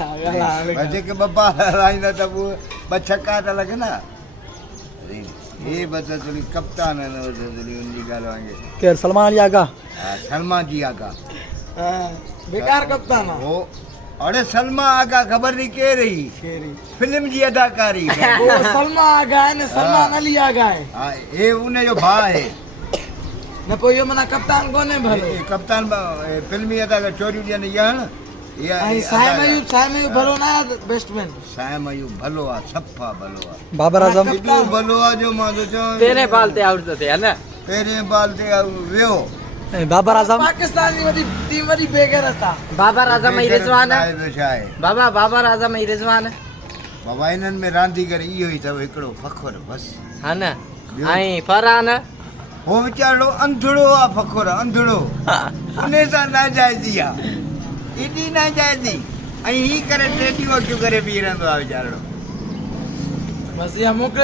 वजह के बब्बा हराइंदा त वो बछक्का त लगना ये बता थोड़ी कप्तान है ना थोड़ी उनकी गाल वांगे કે સલમાન અલી આગા सलमा जी आगा बेकार कप्तान वो अरे सलमा आगा खबर नहीं के रही फिल्म जी अदाकारी वो सलमा आगा है ने सलमान अली आगा है हाँ ये उन्हें जो भा है ने कोई मना कप्तान कोने भलो ये कप्तान फिल्मी अदाकार चोरी ने यहन आई साइम अयूब भलो ना बेस्टमैन साइम अयूब भलो आ सफा भलो आ બાબર આઝમ इतनो भलो आ जो मां तो तेरे बालते आवड़ते थे है ना तेरे बालते वियो બાબર આઝમ पाकिस्तान की वडी टीम वडी बेगर था बाबर आजम ई रिजवान है बाबा बाबर आजम ई रिजवान बाबा इन्हनि में रांदीगर इहो ई अथव हिकिड़ो फ़खुर बसि है ना आई फरहान हो वीचारो अंधड़ो आहे फ़खुर अंधड़ो उन सां नाजाइज़ी आहे एॾी नाजाइज़ी ऐं ही करे टे ॾींहं करे बीह रहंदो आहे वीचारो बस ये मोकले